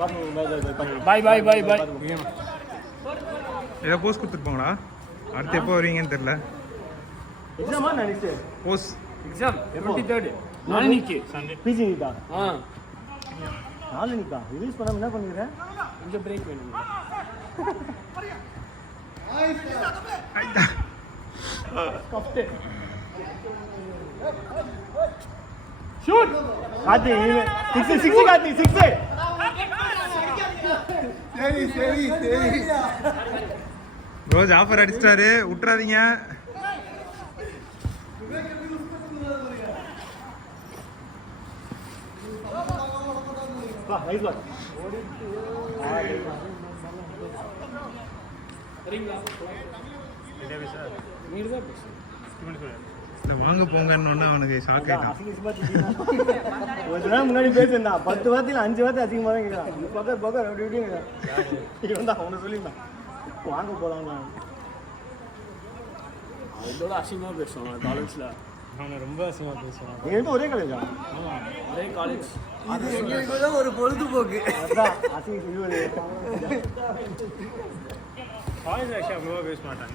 பாய் பாய் பாய் பாய். ஏதோ போஸ்ட் கொடுத்துருப்பாங்களா? அடுத்து எப்போ வருவீங்கன்னு தெரியல. எக்ஸாமா நெக்ஸ்ட் போஸ் எக்ஸாம் 23rd நாளைக்கு பிஜி நீட்டா ஆ நாளைக்கா ரிலீஸ் பண்ணாம என்ன பண்ணிக்கிற? கொஞ்சம் பிரேக் வேணும். கப்டே ஷூட் காத்தி 6 காத்தி 6 சரி ரோஸ் ஆஃபர் அடிச்சிட்டாரு, விட்டுறாதீங்க. நைஸ் பால் வாங்க போங்கன்னு அவனுக்கு ஷாக் ஆயிட்டான். ஒரு நாள் முன்னாடி பேசியிருந்தா 10 வார்த்தையில் 5 வார்த்தை அதிகமாக தான் கேட்குறான். பக்கம் அப்படி இப்படின்னு தான் அவனை சொல்லியிருந்தான் வாங்க போகலாம். அதோட அசிங்கமாக பேசுவான் காலேஜில். அவனை ரொம்ப அசிங்கமாக பேசுவான். எங்கள் ஒரே காலேஜா? ஆமாம் ஒரே காலேஜ். அது ஒரு பொழுதுபோக்கு. அதான் அசிங்க சொல்லுவது. காலேஜ் ஆக்சுவலாக அவ்வளோவா பேச மாட்டாங்க.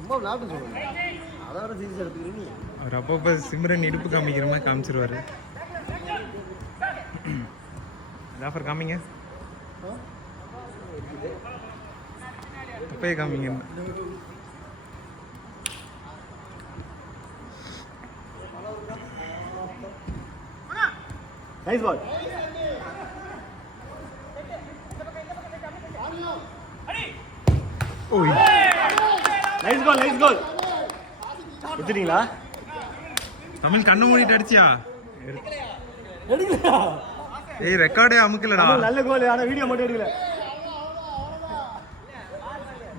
ரொம்ப விளையாட்டு சொல்லுங்க. அதாவது சீரியஸ் எடுத்துக்கிறீங்க. அவர் அப்பப்போ சிம்ரன் இடுப்பு காமிக்கிற மாதிரி காமிச்சிருவாரு. ஜாஃபர் காமிங்க, அப்பயே காமிங்க. Nice ball. ஓய் நைஸ் பால் நைஸ் பால். எடுத்துட்டீங்களா? தமிழ் கண்ணு மூடிட்டு அடிச்சியா? எடுக்கலையா? ஏய் ரெக்கார்டே அமுக்கலடா. நல்ல கோல், ஆனா வீடியோ மட்டும் எடுக்கல.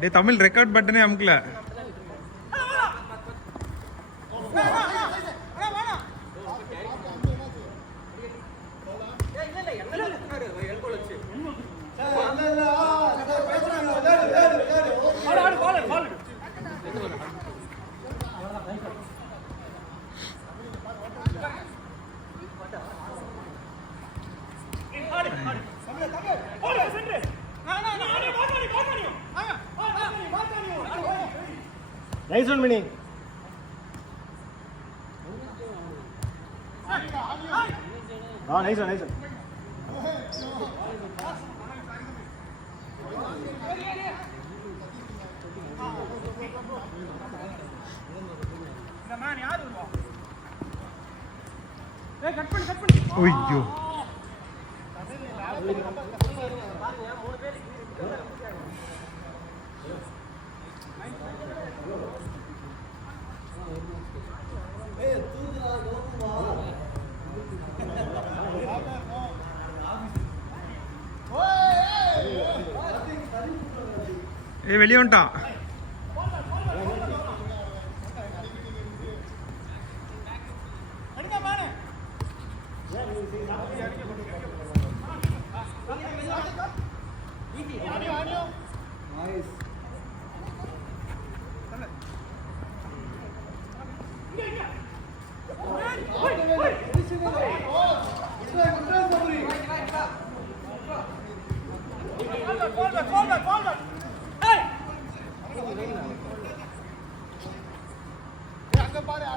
டேய் தமிழ் ரெக்கார்ட் பட்டனே அமுக்கல. Nice one mini. Nice one nice one. ஐயோ ஏய் வெளியே வந்துட்டான்.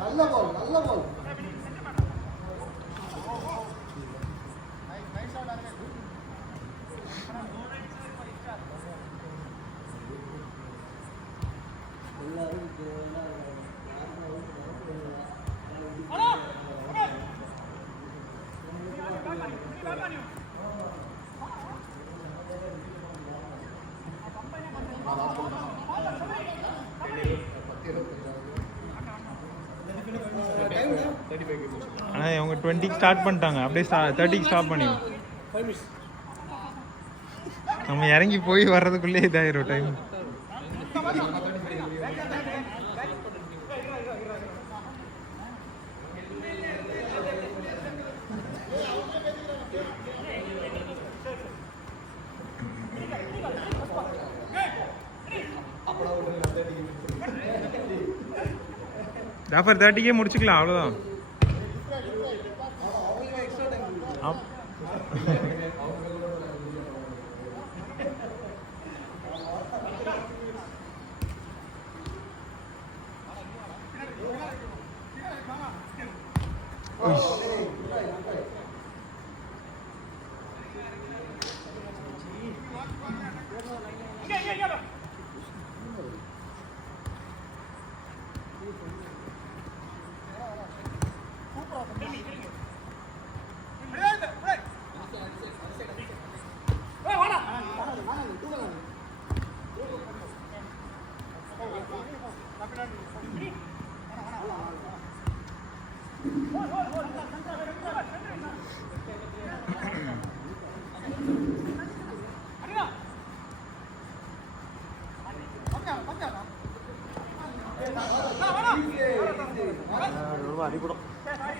நல்ல பால் நல்ல பால். ஆனால் இவங்க 20 ஸ்டார்ட் பண்ணிட்டாங்க, அப்படியே 30 ஸ்டாப் பண்ணிடும். நம்ம இறங்கி போய் வர்றதுக்குள்ளே இதாயிரும் டைம். ஜாஃபர் 30க்கே முடிச்சுக்கலாம் அவ்வளோதான்.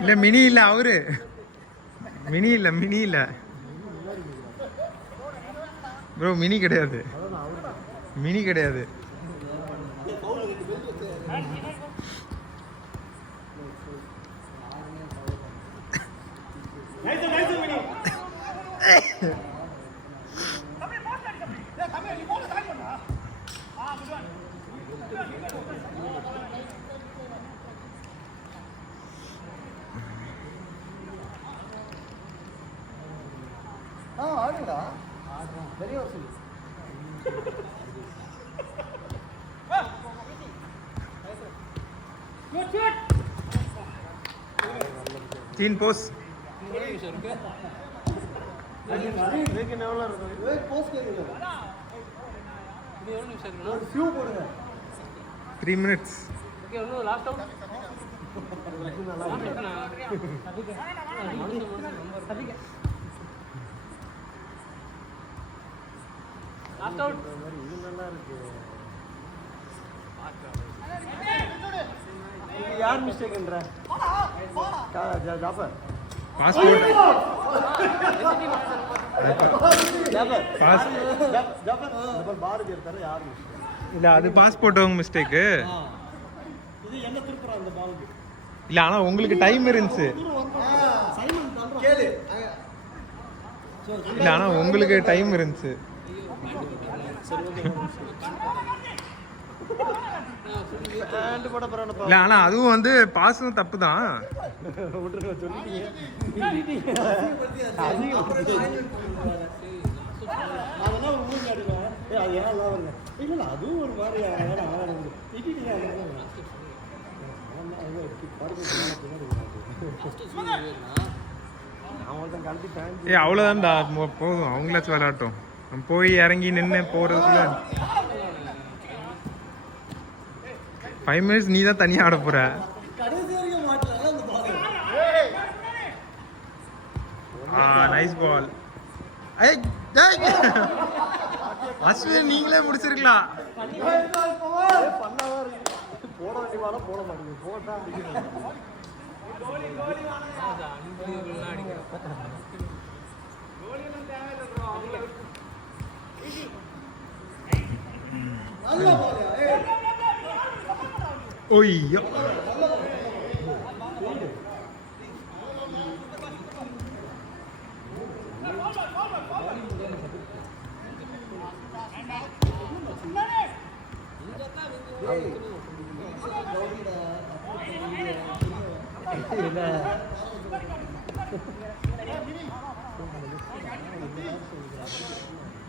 இல்ல மினி இல்ல அவரு மினி இல்ல ப்ரோ, மினி கிடையாது. ஆடுடா பெரிய ஒரு சொல்லி तीन पोस्ट लेकिन एवला இருக்கு एक पोस्ट கேக்குங்க இது எவ்வளவு நிமிஷம் இருக்கு ஒரு ஃபியூ போடுங்க 3 minutes ஓகே இன்னும் லாஸ்ட் அவுட் லாஸ்ட் அவுட் இது நல்லா இருக்கு இது யார் மிஸ்டேக்ன்ற ஜாஃபர் பாஸ்போர்ட் ஜாஃபர் பாஸ் ஜாஃபர் இந்த பார் எடுத்தாரு யார் இல்ல அது பாஸ்போர்ட் உங்க மிஸ்டேக். இது என்ன திருப்புறா அந்த பாலுக்கு இல்ல ஆனா உங்களுக்கு டைம் இருந்துச்சு. சைமன் பண்றா கேளு இல்ல ஆனா உங்களுக்கு டைம் இருந்துச்சு. இல்ல ஆனா அதுவும் வந்து பாஸும் தப்பு தான். அதுவும் ஒரு மாதிரி அவ்வளவுதான்டா போதும், அவங்களாச்சும் விளையாட்டும். நம்ம போய் இறங்கி நின்று போறதுக்குள்ள 5 minutes நீ தான் தனியா ஆட போற. Nice ball. அஸ்வின் நீங்களே முடிச்சிருக்கலாம். போட வேண்டியவால போட மாட்டேங்குது, போட்டா ஒய்யோ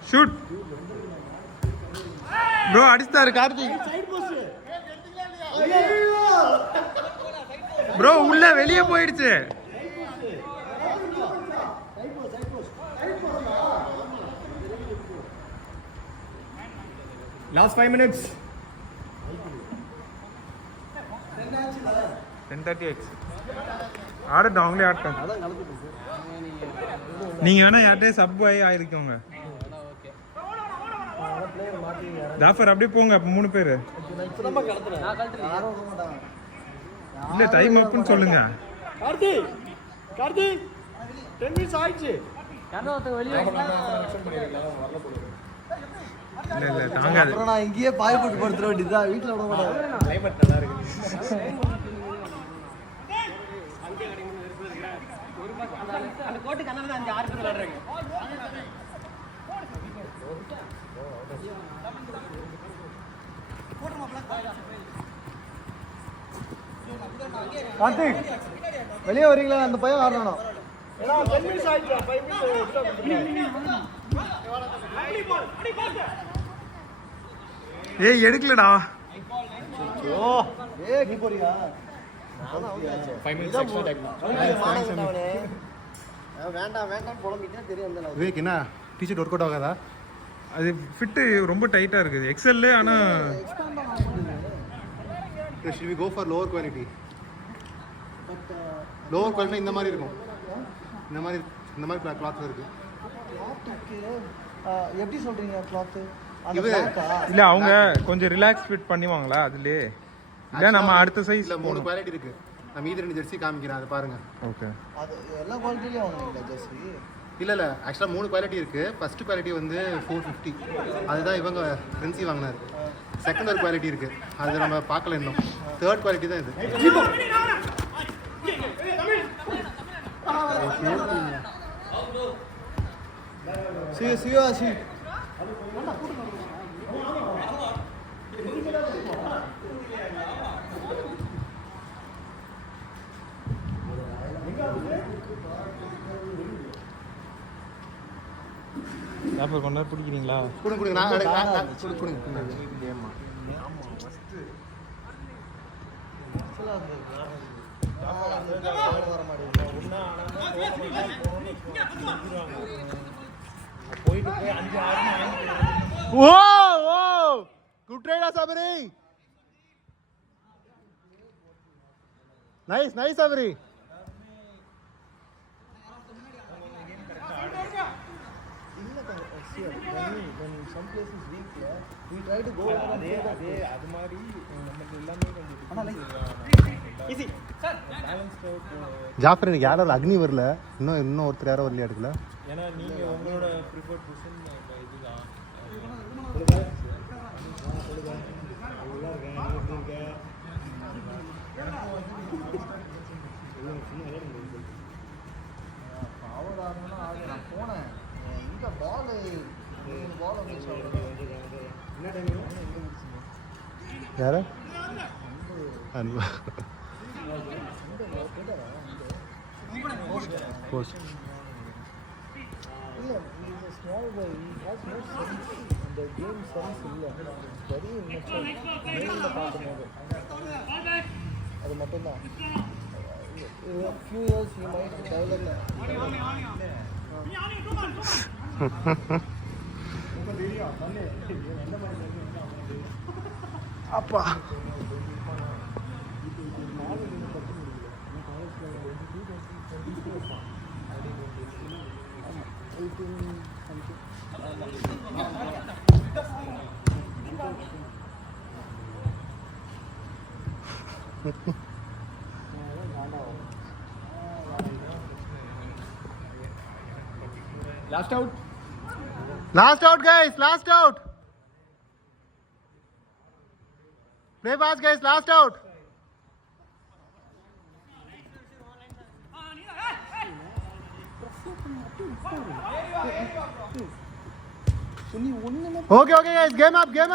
ஷூட் ப்ரோ, அடிச்சாரு கார்த்திக் ப்ரோ, உள்ள வெளியே போயிடுச்சு. லாஸ்ட் 5 minutes 10:38 ஆடட்டும், அவங்களே ஆட்டம். நீங்க வேணா யார்கிட்டயே சப் ஆயிருக்கோங்க. ஜாஃபர் அப்படியே போங்க, 3 பேரு. இல்ல டைம் அப்னு சொல்லுங்க. கார்த்தி 10 minutes ஆயிடுச்சு. யாரோ ஒருத்தர் வெளியே இல்ல இல்ல தாங்காது. அப்புறம் நான் இங்கேயே பாய் போட்டு படுத்துற வேண்டியதுதான், வீட்டில் விட மாட்டேன். கிளைமேட் நல்லா இருக்கு. அந்த கோட்டுக்கு அண்ணா 5-6 பேர் விளையாடுறாங்க. கார்த்திக் வெளியே வரீங்களா? அந்த பையன் ஆடணும். ஏன்னா 10 minutes ஆயிடுச்சு, 5 minutes extra கொடுத்துருக்காங்க. ஏய் எடுக்கலடா. ஓ நீ போறியா? 5 minutes extra time. வேண்டாம் வேண்டாம் புலம்பிட்டே தெரியும். அந்த விவேக் என்ன டிஷர்ட் ஒர்க் அவுட் ஆகாதா? அது ஃபிட் ரொம்ப டைட்டா இருக்குது. எக்ஸ்எல் ஆனா should we go for lower quality? lower quality இந்த மாதிரி இருக்கும். இந்த மாதிரி கிளாத்ல இருக்கு. எப்படி சொல்றீங்க கிளாத்? இது இல்ல அவங்க கொஞ்சம் ரிலாக்ஸ் ஃபிட் பண்ணுவாங்களா அதுலயே? இல்ல நம்ம அடுத்த சைஸ் இல்ல 3 குவாலிட்டி இருக்கு. நான் மீதி 2 ஜெர்சி காமிக்கிறேன், அதை பாருங்க. ஓகே. அது எல்லா குவாலிட்டிலயும் வாங்குறீங்களா ஜெர்சி? இல்ல ஆக்சுவலா 3 குவாலிட்டி இருக்கு. ஃபர்ஸ்ட் குவாலிட்டி வந்து 450, அதுதான் இவங்க ஃப்ரெண்ட்ஸி வாங்கினாரு. செகண்ட் ஒரு குவாலிட்டி இருக்கு, அது நம்ம பார்க்கல இன்னும். தேர்ட் குவாலிட்டி தான் இது. சிவாசி அப்புறம் கொண்டாட பிடிக்கிறீங்களா? கொடுங்க நான் கொடுங்க. ஓ ஓ குட் ரைடா Sabari. Nice Sabari. when some place is weak, we try to go அது மாதிரி நமக்கு எல்லாமே கொஞ்சம் ஈஸி சார். ஜாஃபர் எனக்கு யாரும் அக்னி வரல, இன்னும் ஒருத்தர் யாரோ வரலையா எடுக்கல. ஏன்னா நீங்க உங்களோட ப்ரிஃபர்ட் பொசிஷன் இதுதான். நான் போனேன் இங்க பால் மிஸ் ஆகுது. யாரு? போஸ்ட் இல்ல இந்த small boy has no sense. இந்த கேம் சென்ஸ் இல்ல. Very immature. நேர்ல பார்க்கும்போது அது மட்டும்தான். few years he might develop. அப்பா last out guys, last out. Play fast guys, last out. Okay guys, game up guys.